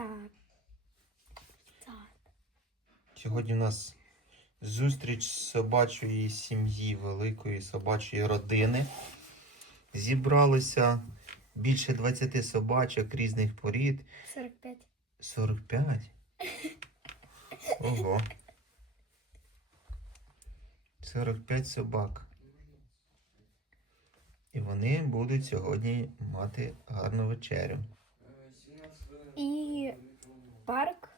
Так. Так. Сьогодні у нас зустріч собачої сім'ї, великої собачої родини. Зібралося більше 20 собачок різних порід. 45. 45? Ого. 45 собак. І вони будуть сьогодні мати гарну вечерю. Парк.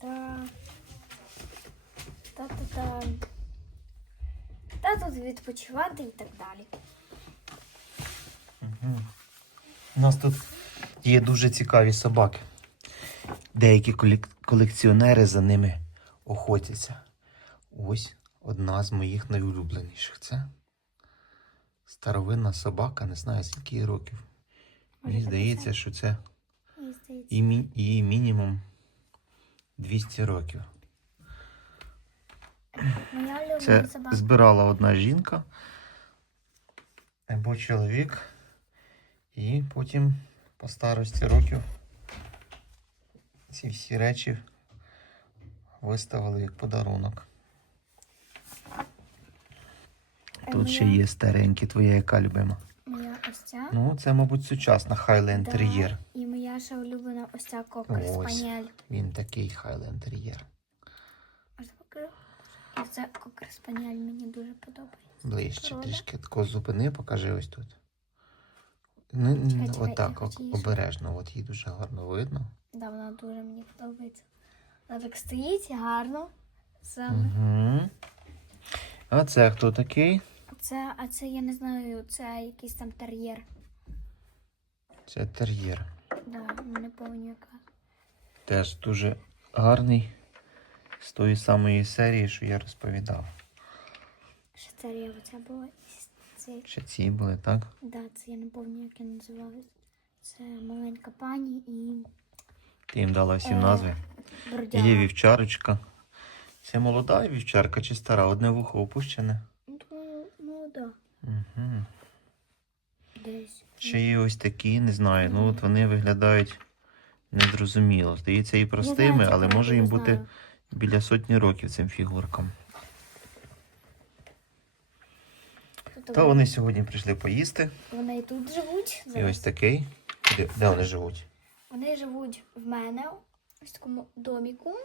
Та. Та та та. Та тут відпочивати і так далі. Угу. У нас тут є дуже цікаві собаки. Деякі колекціонери за ними охотяться. Ось одна з моїх найулюбленіших. Це старовинна собака, не знаю скільки років. Мені здається, що це. І мі- їй мінімум 200 років. Це збирала одна жінка або чоловік, і потім по старості років ці всі речі виставили як подарунок. Тут ще є старенькі, твоя яка любима. Моя ось ця. Ну, це, мабуть, сучасна Хайленд Да, Тер'єр. І моя ще улюблена ось ця кокер спаніель. Він такий Хайленд Тер'єр. Ось покажу. І це кокер спаніель мені дуже подобається. Ближче Правда? трішки тако зупини, покажи ось тут. Ну, Чекай, чекай, я отак, хочу її обережно, от її дуже гарно видно. Да, вона дуже мені подобається. Вона так стоїть гарно. Саме. Угу. А це хто такий? Це, а це я не знаю, це якийсь там тер'єр. Це тер'єр. Да, не пам'ятаю яка. Теж дуже гарний. З тої самої серії, що я розповідав. Ще тер'єр оце було. І Це, Ще ці були, так? да, це я не пам'ятаю, як я називалась. Це маленька пані і Ти їм дала всі Е, назви. бродяга. Є вівчарочка. Це молода вівчарка чи стара? Одне вухо опущене. Ну, ну Угу. Ще є ось такі, не знаю. Ну от вони виглядають незрозуміло. Здається, і простими, знаю, але може їм бути біля сотні років цим фігуркам. Та вони сьогодні прийшли поїсти. Вони і тут живуть. І ось такий. Де, де вони живуть? Вони живуть в мене ось такому доміку.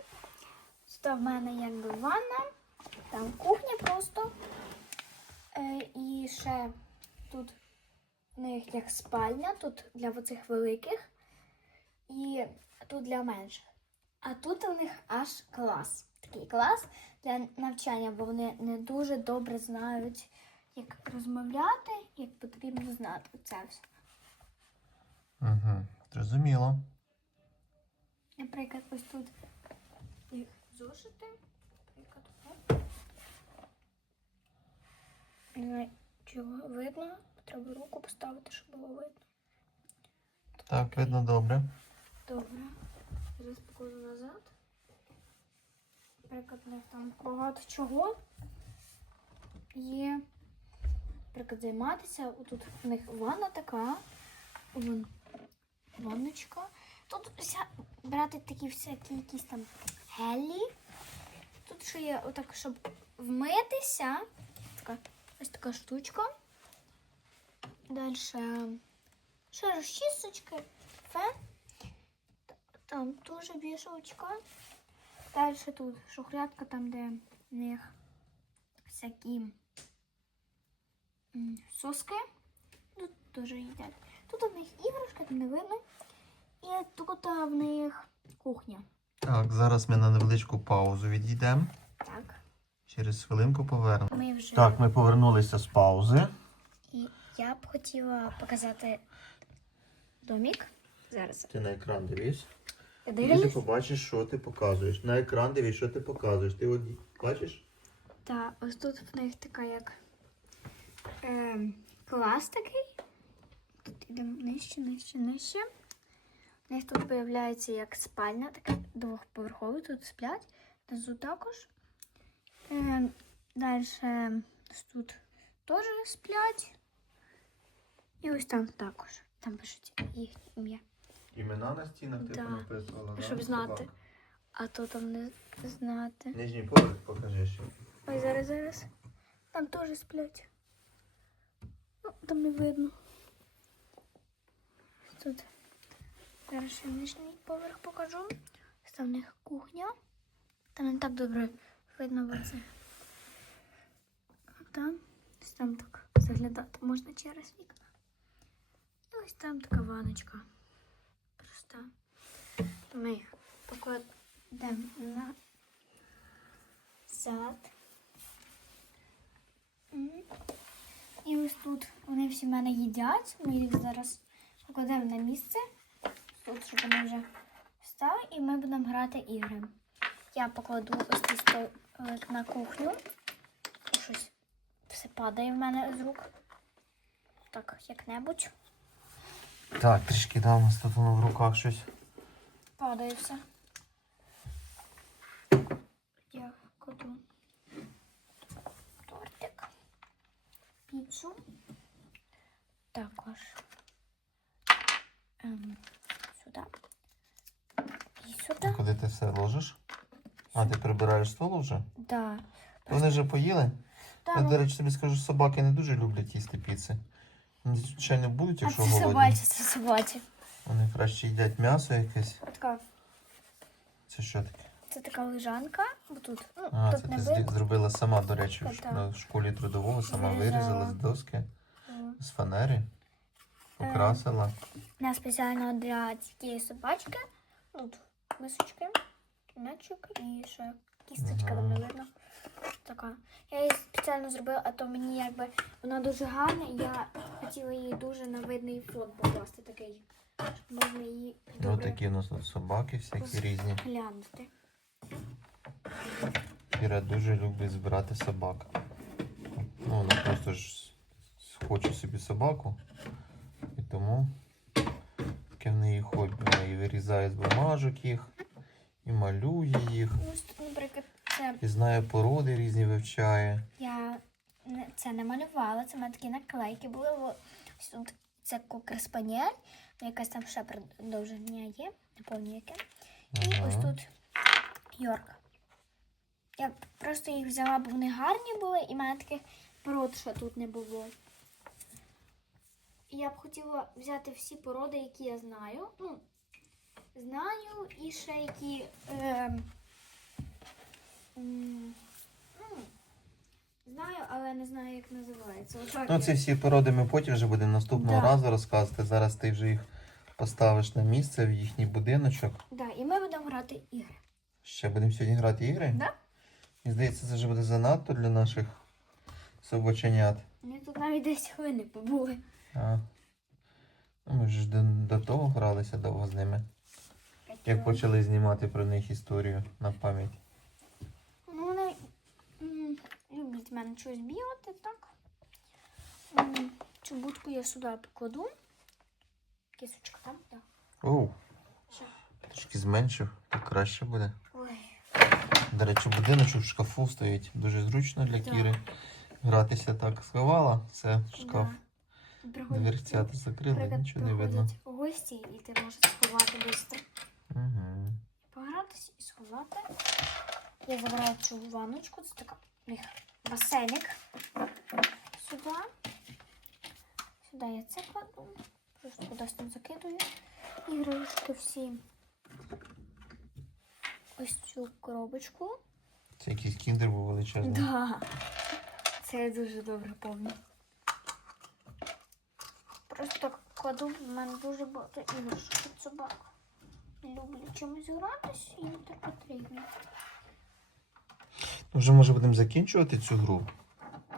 Тут в мене якби ванна, там кухня просто. Е, і ще тут в них як спальня, тут для оцих великих і тут для менших. А тут у них аж клас. Такий клас для навчання, бо вони не дуже добре знають, як розмовляти, як потрібно знати це все. Угу. Зрозуміло. Наприклад, ось тут їх зошити. Наприклад, чого видно. Треба руку поставити, щоб було видно. Так, видно добре. Добре. Зараз покажу назад. Наприклад, у них там багато чого є. Наприклад, займатися. Тут у них ванна така. Вон ванночка. Тут вся брати такі всякі якісь там гелі. Тут ще є отак, щоб вмитися. Така, ось така штучка. Далі ще розчісочки, фен. Там теж вішалочка. Далі тут шухлядка, там, де в них всякі соски. Тут теж їдять. Тут у них іграшка, там не видно. І тут в них кухня. Так, зараз ми на невеличку паузу відійдемо. Так. Через хвилинку повернемо. Вже Так, ми повернулися з паузи. і я б хотіла показати домік. Зараз. Ти на екран дивись. І ти побачиш, що ти показуєш. На екран дивись, що ти показуєш. Ти от бачиш? Та ось тут в них така як ем, клас такий. Тут йдемо нижче, нижче, нижче. У них тут з'являється як спальня, така двохповерхова, тут сплять. Внизу також. Ем, далі тут теж сплять. І ось там також. Там пишуть їхнє ім'я. Імена на стінах ти Да. понаписувала, да? Щоб знати. Собак. А то там не знати. Нижній поверх покажи ще. Ой, зараз, зараз. Там теж сплять. Ну, там не видно. Тут. Зараз ще нижній поверх покажу. Там в них кухня. Там не так добре видно бо це. Там. Ось там так заглядати можна через вікна. І ось там така ваночка. Проста. Ми покладемо на зад. І ось тут вони всі в мене їдять. Ми їх зараз покладемо на місце. Тут, щоб вони вже встали, і ми будемо грати ігри. Я покладу ось цей столик на кухню. Щось все падає в мене з рук. Так, як-небудь. Так, трішки да, у нас тут воно в руках щось. Падає все. Я кладу тортик, піцу, також ем, сюди і сюди. Куди ти все ложиш? А, ти прибираєш стол вже? Да. Вони вже поїли? Да, Я, ну, до речі, тобі скажу, собаки не дуже люблять їсти піци. Звичайно, будуть, якщо голодні. собачі, це собачі. Вони краще їдять м'ясо якесь. Така, Це що таке? це така лежанка, бо тут, ну, А, тут це не ти видно. зробила сама, до речі, в, ш- Так. на школі трудового, сама Вирізала. вирізала з доски, з фанери, покрасила. На спеціально для цієї собачки. Тут мисочки, м'ячик і ще кісточка там видно. Така. Я її спеціально зробила, а то мені якби вона дуже гарна, і я хотіла її дуже на видний фон покласти такий. Щоб можна її Ну, добре такі у нас тут собаки всякі різні. глянути. Кіра дуже любить збирати собак. Ну, вона просто ж хоче собі собаку. І тому таке в неї хобі. Вона і вирізає з бумажок їх, і малює їх, ось тут, наприклад, це і знає породи різні вивчає. я не- це не малювала, це в мене такі наклейки були. О, Ось тут це спаніель, якась там ще продовження є, не пам'ятаю яке. І ось Ага. тут Йорк. Я просто їх взяла, бо вони гарні були, і в мене таких пород ще тут не було. І я б хотіла взяти всі породи, які я знаю. Ну, знаю і ще які. ем, знаю, але не знаю, як називається. Отак Ну, я- ці всі породи ми потім вже будемо наступного Да. разу розказувати. Зараз ти вже їх поставиш на місце в їхній будиночок. Да, і ми будемо грати ігри. Ще будемо сьогодні грати ігри. Да? Мені здається, це вже буде занадто для наших собаченят. Ми тут навіть десь хвилини побули. А. Ну, ми ж до, до того гралися довго з ними. Як почали знімати про них історію на пам'ять. Ну, вони м, щось бігати, так. Цю будку я сюди покладу. Кисочка там, так. Оу, Ще. трішки зменшив, так краще буде. Ой. До речі, будиночок в шкафу стоїть. Дуже зручно для Так. Кіри. Гратися так сховала, все, шкаф. Да. Дверцята закрили, наприклад, нічого не видно. приходять гості, і ти можеш сховати швидко. Угу. Погратися і сховати. Я забираю цю ванночку, це така них басейник. Сюди. Сюди я це кладу. Просто кудись там закидую. Іграшки всі. Ось цю коробочку. Це якийсь кіндер був величезний. Да. Це я дуже добре пам'ятаю. Просто так кладу, в мене дуже багато іграшок від собак. Люблю чимось гратись не так потрібно. Вже може будемо закінчувати цю гру.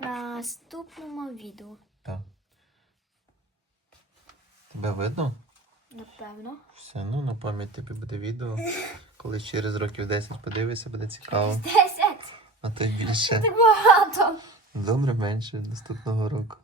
На наступному відео, Так. Тебе видно? напевно. Все, ну на пам'ять тобі буде відео. Коли через років 10 подивишся, буде цікаво. 10! А то й більше. Так багато! Добре, менше наступного року.